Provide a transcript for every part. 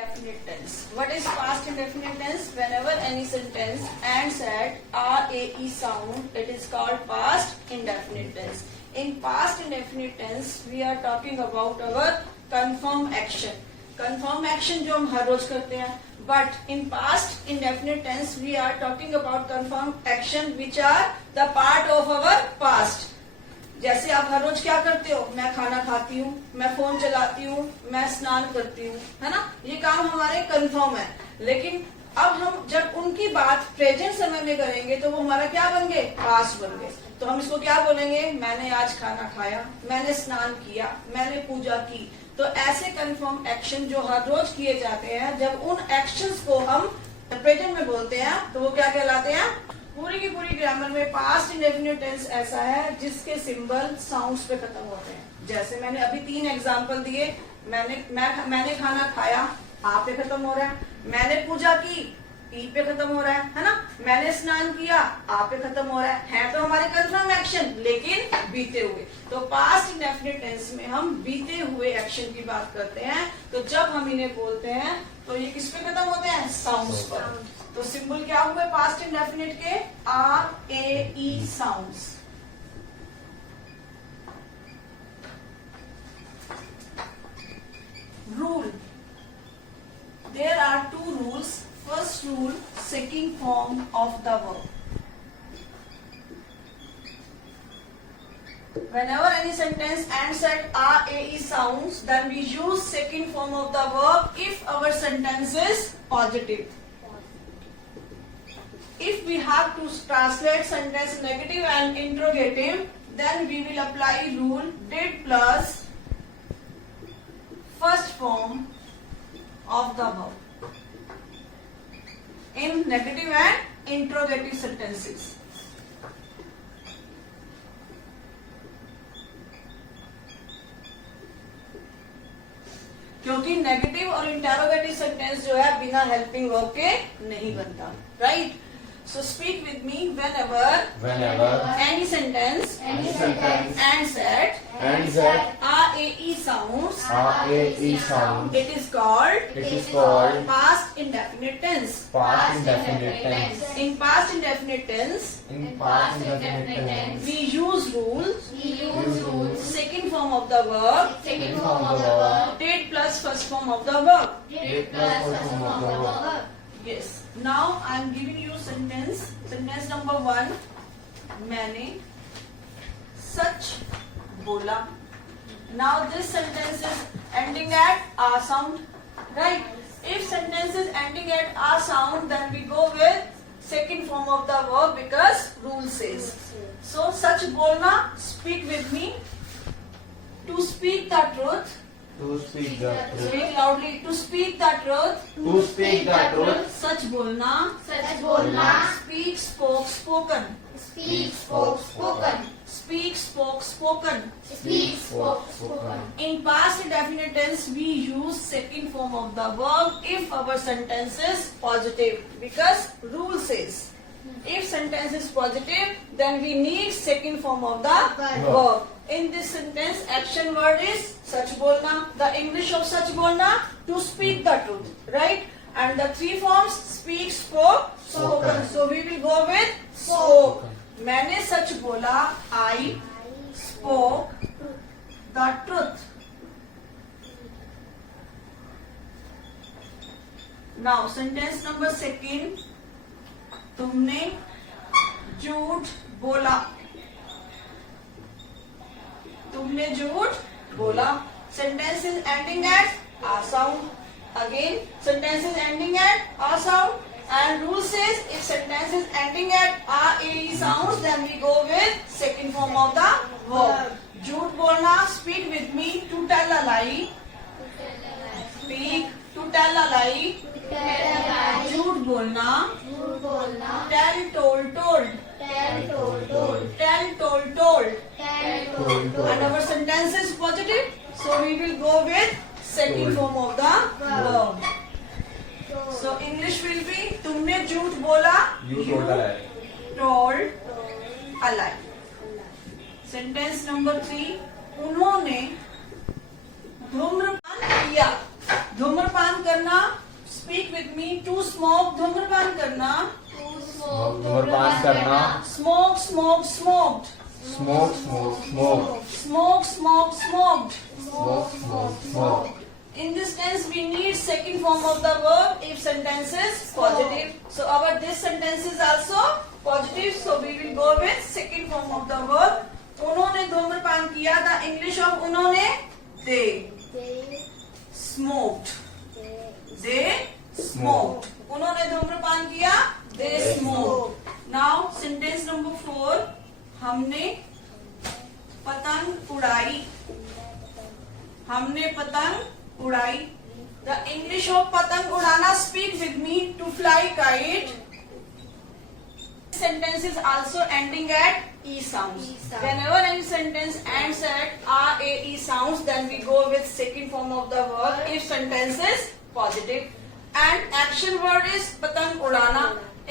indefinite tense. What is past indefinite tense? Whenever any sentence ends at RAE sound, it is called past indefinite tense. In past indefinite tense, we are talking about our confirm action. Confirm action जो हम हर रोज करते हैं. But in past indefinite tense, we are talking about confirm action which are the part of our past. जैसे आप हर रोज क्या करते हो? मैं खाना खाती हूँ, मैं फोन चलाती हूँ, मैं स्नान करती हूँ, है ना? ये काम हमारे कंफर्म है. लेकिन अब हम जब उनकी बात प्रेजेंट समय में करेंगे तो वो हमारा क्या बन गए? पास्ट बन गए. तो हम इसको क्या बोलेंगे? मैंने आज खाना खाया, मैंने स्नान किया, मैंने पूजा की. तो ऐसे कंफर्म एक्शन जो हर रोज किए जाते हैं, जब उन एक्शंस को हम प्रेजेंट में बोलते हैं तो वो क्या कहलाते हैं? पूरी की पूरी ग्रामर में पास्ट इंडेफिनिट टेंस ऐसा है जिसके सिंबल साउंड्स पे खत्म होते हैं. जैसे मैंने अभी 3 एग्जांपल दिए. मैंने खाना खाया, आ पे खत्म हो रहा है. मैंने पूजा की, ई पे खत्म हो रहा है ना? मैंने स्नान किया, आ पे खत्म हो रहा है तो हमारे कंफर्म एक्शन, लेकिन बीते हुए. तो पास्ट इंडेफिनिट टेंस में हम बीते हुए एक्शन की बात करते हैं. तो जब हम इन्हें बोलते हैं तो ये किस पे खत्म होते हैं? साउंड्स पर. तो सिंबल क्या हुए पास्ट इंडेफिनिट के? RAE sounds. Rule. There are 2 rules. First rule, second form of the verb. Whenever any sentence ends at RAE sounds, then we use second form of the verb if our sentence is positive. If we have to translate sentence negative and interrogative, then we will apply rule did plus first form of the verb in negative and interrogative sentences. क्योंकि negative और interrogative sentence जो है बिना helping verb के नहीं बनता. Right? So speak with me whenever any sentence ends at RAE sounds. It is called past indefinite tense. In past indefinite tense, we use rules. Second form of the verb. Did plus first form of the verb. Yes. Now I am giving you sentence. Sentence number 1. मैंने सच बोला. Now this sentence is ending at R sound. Right? If sentence is ending at R sound, then we go with second form of the verb because rule says. So सच बोलना. Speak with me. To speak the truth. Speak loudly. To speak the truth. सच बोलना. Speak, spoke, spoken. Speak, spoke, spoken. In past indefinite tense, we use second form of the verb if our sentence is positive because rule says. If sentence is positive, then we need second form of the verb. In this sentence, action word is सच बोलना. The English of सच बोलना, to speak the truth, right? And the 3 forms, speak, spoke, spoken. So we will go with spoke. मैंने सच बोला. I spoke the truth. Now sentence number 2. तुमने झूठ बोला. तुमने झूठ बोला. Sentence is ending at R sound. Again, sentence is ending at R sound. And rule says if sentence is ending at RAE sounds, then we go with second form of the verb. झूठ बोलना. Speak with me. To tell a lie. Speak. To tell a lie. झूठ बोलना. Tell, told. Tell, told. And our sentence is positive, so we will go with second form of the verb. So English will be तुमने झूठ बोला. You told a lie. Sentence number 3. उन्होंने धूम्रपान किया. धूम्रपान करना, speak with me, to smoke धूम्रपान करना, धूम्रपान करना, smoke smoke smoked, smoke smoke smoke, smoke smoke smoked. Smoke smoke smoke. In this tense, we need second form of the verb if sentence is positive. So our this sentence is also positive. So we will go with second form of the verb. उन्होंने धूम्रपान किया. The English of उन्होंने they smoked. They smoked. उन्होंने धूम्रपान किया. They smoked. Now sentence number 4. हमने पतंग उड़ाई. हमने पतंग उड़ाई. The English of पतंग उड़ाना, speak with me, to fly kite. Sentence is also ending at E sounds. Whenever any sentence ends at R, A, E sounds, then we go with second form of the verb if sentence is positive. And action word is पतंग उड़ाना.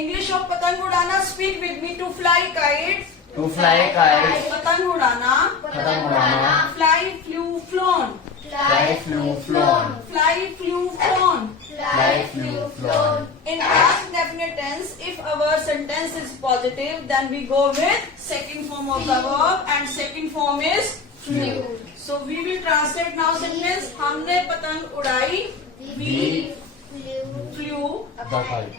English of पतंग उड़ाना, speak with me, to fly kite. To fly kite, पतंग उड़ाना, पतंग उड़ाना, fly, flew, flown. fly flew flown, Fly, flew, flown. fly flew flown. In past indefinite tense, if our sentence is positive, then we go with second form of the verb, and second form is flew. So we will translate now sentence. हमने पतंग उड़ाई. We flew. The kite.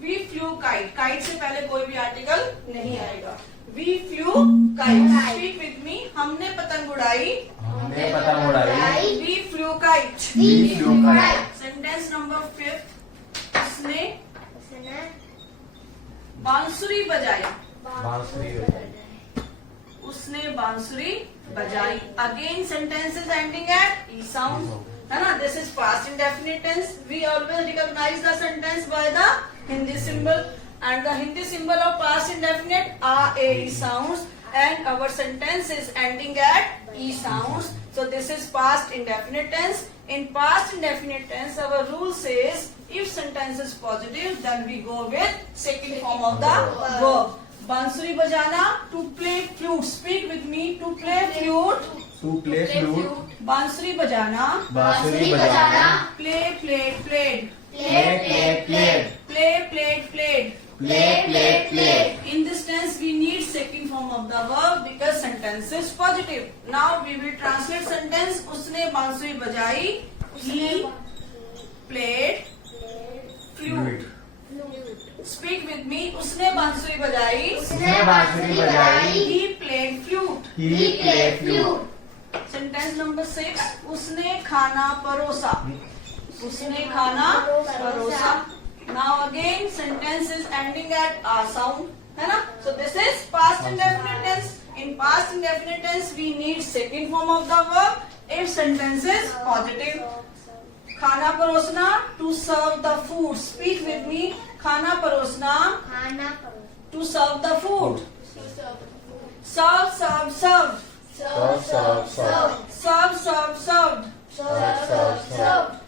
We flew kite. Kite से पहले कोई भी article नहीं आएगा. We flew kite. Speak with me. हमने पतंग उड़ाई. हमने पतंग उड़ाई. We flew kite. We flew kite. Sentence number 5. उसने बांसुरी बजाई. बांसुरी बजाई. उसने बांसुरी बजाई. Again sentence is ending at E sound. है ना? This is past indefinite tense. We always recognize the sentence by the Hindi symbol, and the Hindi symbol of past indefinite are A E sounds, and our sentence is ending at E sounds. So this is past indefinite tense. In past indefinite tense, our rule says if sentence is positive, then we go with second form of the verb. बांसुरी बजाना, to play flute. Speak with me, to play flute. To play flute, बांसुरी बजाना, बांसुरी बजाना, play, played, played. play played played, Play, played, played. play played played. In this tense, we need second form of the verb because sentence is positive. Now we will translate sentence. उसने बांसुरी बजाई. He played flute. Speak with me. उसने बांसुरी बजाई. उसने बांसुरी बजाई. He played flute. He played flute. Sentence number 6. उसने खाना परोसा. उसने खाना परोसा. Now again sentence is ending at R sound. है ना? So this is past indefinite tense. In past indefinite tense, we need second form of the verb if sentence is positive. खाना परोसना, to serve the food. Speak with me. खाना परोसना, to serve the food. Serve, serve, served. Serve, serve, serve. Serve, serve, served. Serve, serve, serve.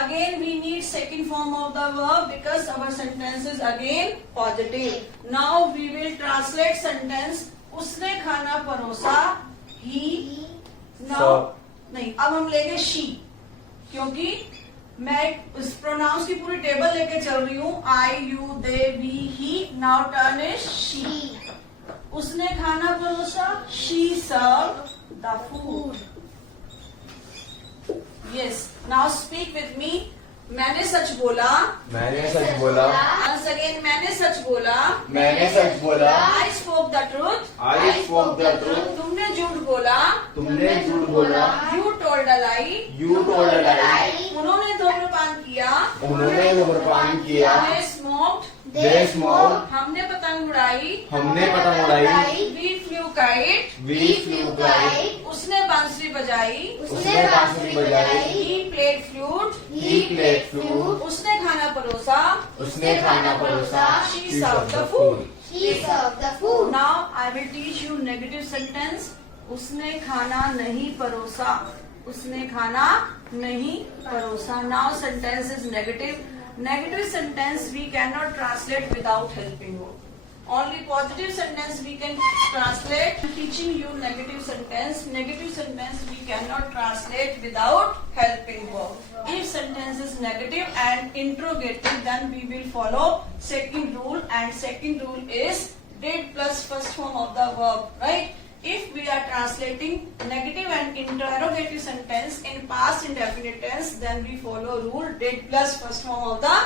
Again we need second form of the verb because our sentence is again positive. Now we will translate sentence. उसने खाना परोसा. He. Now नहीं, अब हम लेंगे she, क्योंकि मैं इस प्रोनाउंस की पूरी टेबल लेके चल रही हूँ. I, you, they, we, he. Now turn is she. उसने खाना परोसा. She served the food. Yes. Now speak with me. मैंने सच बोला. मैंने सच बोला. Once again, मैंने सच बोला. मैंने सच बोला. I spoke the truth. I spoke the truth. तुमने झूठ बोला. तुमने झूठ बोला. You told a lie. You told a lie. उन्होंने धूम्रपान किया. उन्होंने धूम्रपान किया. They smoked. They smoked. हमने पतंग उड़ाई. हमने पतंग उड़ाई. We flew kite. We flew kite. उसने बांसुरी बजाई. उसने बांसुरी बजाई. He played flute. He played flute. उसने खाना परोसा. उसने खाना परोसा. She served the food. He served the food. Now I will teach you negative sentence. उसने खाना नहीं परोसा. उसने खाना नहीं परोसा. Now sentence is negative. Negative sentence we cannot translate without helping verb. Only positive sentence we can translate. Teaching you negative sentence. Negative sentence we cannot translate without helping verb. If sentence is negative and interrogative, then we will follow second rule, and second rule is did plus first form of the verb, right? If we are translating negative and interrogative sentence in past indefinite tense, then we follow rule did plus first form of the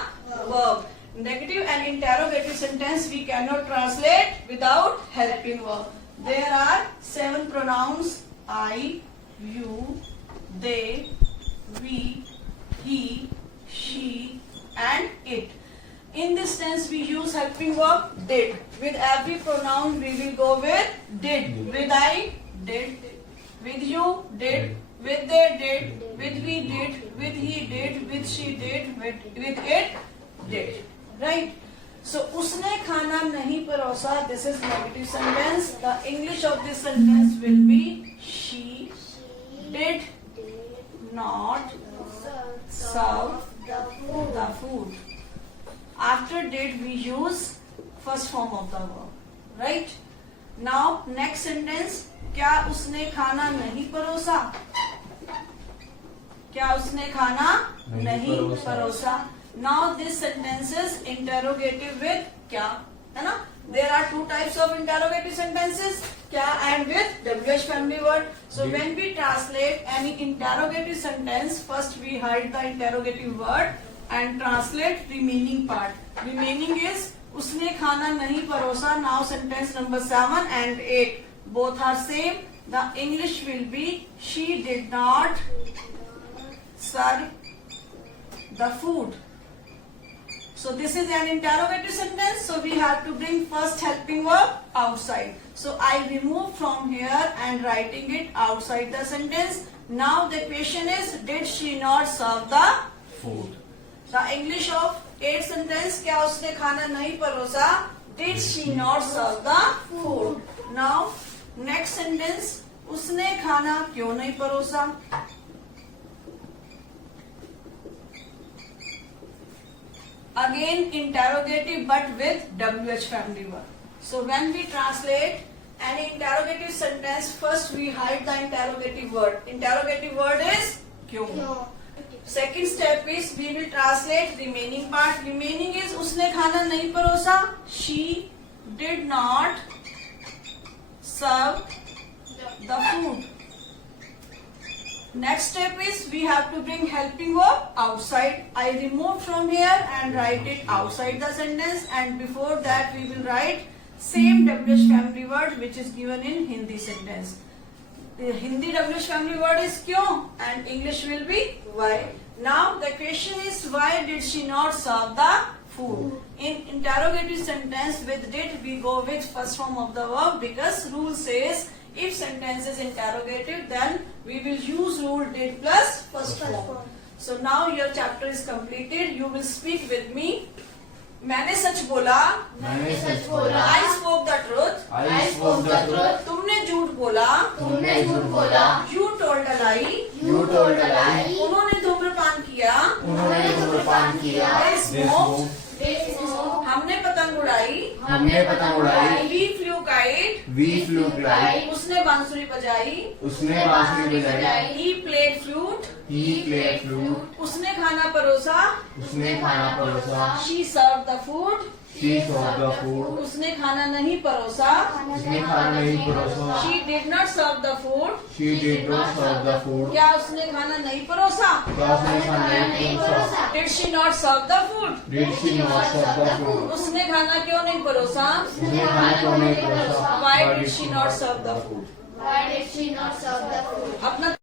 verb. Negative and interrogative sentence we cannot translate without helping verb. There are 7 pronouns: I, you, they, we, he, she, and it. In this tense we use helping verb did. With every pronoun we will go with did. With I, did. With you, did. With they, did. With we, did. With he, did. With she, did. With it, did. Right? So, उसने खाना नहीं परोसा. This is negative sentence. The English of this sentence will be she did not serve the food. After did we use first form of the verb, right? Now next sentence, क्या उसने खाना नहीं परोसा? क्या उसने खाना नहीं परोसा? Now this sentence is interrogative with क्या, है ना? There are 2 types of interrogative sentences, क्या and with WH family word. So when we translate any interrogative sentence, first we hide the interrogative word and translate remaining part. Remaining is उसने खाना नहीं परोसा. Now sentence number 7 and 8 both are same. The English will be she did not serve the food. So this is an interrogative sentence. So we have to bring first helping verb outside. So I remove from here and writing it outside the sentence. Now the question is, did she not serve the food? The English of 8 sentence, क्या उसने खाना नहीं परोसा? Did she not serve the food? Now next sentence, उसने खाना क्यों नहीं परोसा? Again interrogative but with WH family word. So when we translate any interrogative sentence, first we hide the interrogative word. Interrogative word is क्यों. Second step is we will translate remaining part. Remaining is उसने खाना नहीं परोसा. She did not serve the food. Next step is we have to bring helping verb outside. I remove from here and write it outside the sentence, and before that we will write same WH family word which is given in Hindi sentence. The Hindi WH family word is क्यों and English will be why. Now the question is, why did she not serve the food? In interrogative sentence with did we go with first form of the verb, because rule says if sentence is interrogative then we will use rule did plus first form. So now your chapter is completed. You will speak with me. मैंने सच बोला. मैंने सच बोला. I spoke the truth. I spoke the truth. तुमने झूठ बोला. तुमने झूठ बोला. You told a lie. You told a lie. उन्होंने धूम्रपान किया. उन्होंने धूम्रपान किया. They smoked. They smoked. हमने पतंग उड़ाई. हमने पतंग उड़ाई. We flew kite. We flew kite. उसने बांसुरी बजाई. उसने बांसुरी बजाई. He played flute. He played flute. उसने खाना परोसा. उसने खाना परोसा. She served the food. She served the food. उसने खाना नहीं परोसा. उसने खाना नहीं परोसा. She did not serve the food. She did not serve the food. क्या उसने खाना नहीं परोसा? क्या उसने खाना नहीं परोसा? Did she not serve the food? Did she not serve the food? उसने खाना क्यों नहीं परोसा? उसने खाना क्यों नहीं परोसा? Why did she not serve the food? Why did she not serve the food? अपना